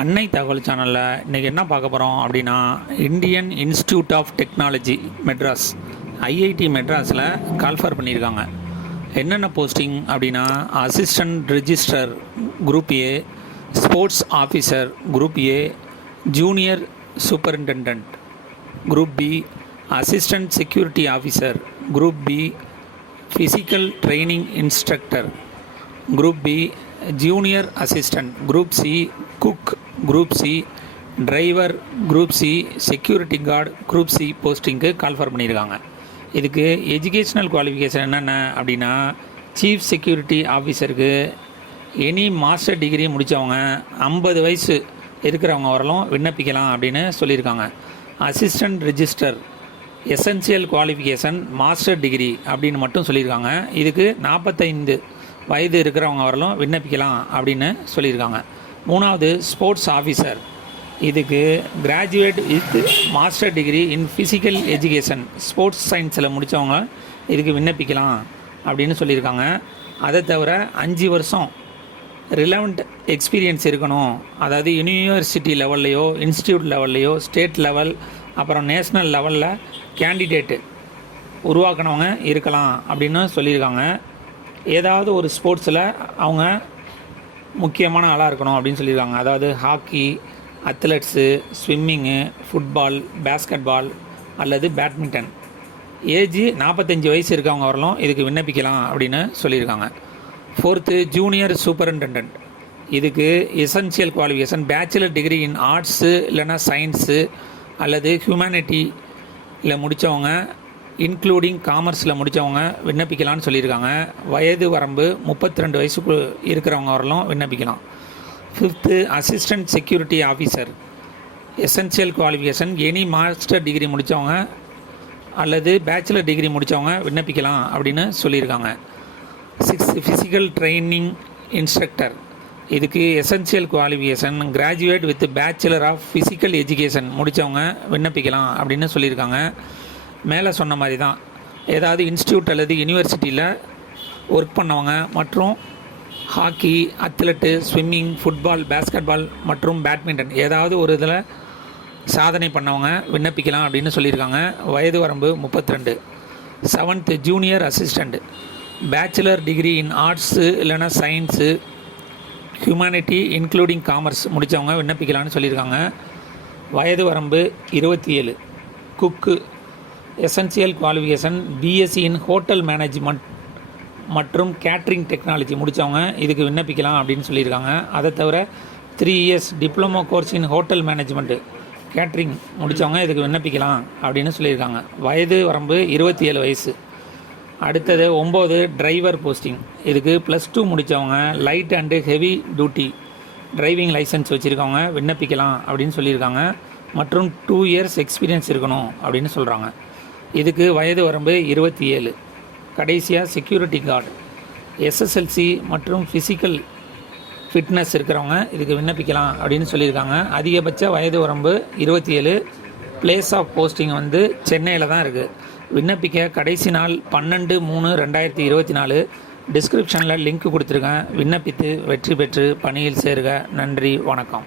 அன்னை தகவல் சேனலில் இன்றைக்கி என்ன பார்க்க போகிறோம் அப்படின்னா, Indian institute of technology Madras IIT மெட்ராஸில் கால்ஃபர் பண்ணியிருக்காங்க. என்னென்ன போஸ்டிங் அப்படின்னா, assistant registrar group A, sports officer group A, junior superintendent group B, assistant security officer group B, physical training instructor group B, junior assistant group C, cook group C, driver group C, security guard group C போஸ்டிங்க்கு call for பண்ணியிருக்காங்க. இதுக்கு educational qualification என்னென்ன அப்படின்னா, chief security ஆஃபீஸருக்கு any master degree முடித்தவங்க 50 வயசு இருக்கிறவங்க வரலும் விண்ணப்பிக்கலாம் அப்படின்னு சொல்லியிருக்காங்க. Assistant register essential qualification master degree அப்படின்னு மட்டும் சொல்லியிருக்காங்க. இதுக்கு 45 வயது இருக்கிறவங்க வரலும் விண்ணப்பிக்கலாம் அப்படின்னு சொல்லியிருக்காங்க. மூணாவது ஸ்போர்ட்ஸ் ஆஃபீஸர், இதுக்கு graduate with master degree in physical education sports சயின்ஸில் முடித்தவங்க இதுக்கு விண்ணப்பிக்கலாம் அப்படின்னு சொல்லியிருக்காங்க. அதை தவிர 5 வருஷம் ரிலவெண்ட் எக்ஸ்பீரியன்ஸ் இருக்கணும். அதாவது யூனிவர்சிட்டி லெவல்லையோ, இன்ஸ்டியூட் லெவல்லையோ, ஸ்டேட் லெவல், அப்புறம் நேஷ்னல் லெவலில் கேண்டிடேட்டு உருவாக்கினவங்க இருக்கலாம் அப்படின்னு சொல்லியிருக்காங்க. ஏதாவது ஒரு ஸ்போர்ட்ஸில் அவங்க முக்கியமான ஆளாக இருக்கணும் அப்படின்னு சொல்லியிருக்காங்க. அதாவது hockey, athletes, swimming, football, basketball அல்லது பேட்மிண்டன். ஏஜ் 45 வயசு இருக்கவங்க வரலாம் இதுக்கு விண்ணப்பிக்கலாம் அப்படின்னு சொல்லியிருக்காங்க. ஃபோர்த்து ஜூனியர் சூப்பரிண்டெண்டன்ட், இதுக்கு essential qualification bachelor degree in arts இல்லைன்னா சயின்ஸு அல்லது ஹியூமனிட்டியில் முடித்தவங்க இன்க்ளூடிங் காமர்ஸில் முடித்தவங்க விண்ணப்பிக்கலான்னு சொல்லியிருக்காங்க. வயது வரம்பு 32 வயசுக்கு இருக்கிறவங்க வரலாம் விண்ணப்பிக்கலாம். Fifth assistant security officer essential qualification any master degree முடித்தவங்க அல்லது பேச்சுலர் டிகிரி முடித்தவங்க விண்ணப்பிக்கலாம் அப்படின்னு சொல்லியிருக்காங்க. சிக்ஸ்த்து ஃபிசிக்கல் ட்ரைனிங் இன்ஸ்ட்ரக்டர், இதுக்கு essential qualification graduate with bachelor of physical education முடித்தவங்க விண்ணப்பிக்கலாம் அப்படின்னு சொல்லியிருக்காங்க. மேலே சொன்ன மாதிரி தான் ஏதாவது இன்ஸ்டியூட் அல்லது யூனிவர்சிட்டியில் ஒர்க் பண்ணவங்க மற்றும் hockey, athlete, swimming, football, basketball மற்றும் பேட்மிண்டன் ஏதாவது ஒரு இதில் சாதனை பண்ணவங்க விண்ணப்பிக்கலாம் அப்படின்னு சொல்லியிருக்காங்க. வயது வரம்பு 32. Seventh junior assistant bachelor degree in arts இல்லைன்னா சயின்ஸு ஹியூமனிட்டி இன்க்ளூடிங் காமர்ஸ் முடித்தவங்க விண்ணப்பிக்கலான்னு சொல்லியிருக்காங்க. வயது வரம்பு 27. குக்கு essential qualification BSc in hotel management மற்றும் கேட்ரிங் டெக்னாலஜி முடித்தவங்க இதுக்கு விண்ணப்பிக்கலாம் அப்படின்னு சொல்லியிருக்காங்க. அதை தவிர 3 years diploma course in hotel management catering முடித்தவங்க இதுக்கு விண்ணப்பிக்கலாம் அப்படின்னு சொல்லியிருக்காங்க. வயது வரம்பு 27 வயசு. அடுத்தது 9 டிரைவர் போஸ்டிங், இதுக்கு +2 முடித்தவங்க light and heavy duty driving licence வச்சுருக்கவங்க விண்ணப்பிக்கலாம் அப்படின்னு சொல்லியிருக்காங்க. மற்றும் 2 இயர்ஸ் எக்ஸ்பீரியன்ஸ் இருக்கணும் அப்படின்னு சொல்கிறாங்க. இதுக்கு வயது வரம்பு 27. கடைசியாக செக்யூரிட்டி கார்டு எஸ்எஸ்எல்சி மற்றும் ஃபிசிக்கல் ஃபிட்னஸ் இருக்கிறவங்க இதுக்கு விண்ணப்பிக்கலாம் அப்படின்னு சொல்லியிருக்காங்க. அதிகபட்ச வயது வரம்பு 27. பிளேஸ் ஆஃப் போஸ்டிங் வந்து சென்னையில் தான் இருக்குது. விண்ணப்பிக்க கடைசி நாள் 12/3/2024. டிஸ்கிரிப்ஷனில் லிங்க் கொடுத்துருக்கேன். விண்ணப்பித்து வெற்றி பெற்று பணியில் சேருக. நன்றி, வணக்கம்.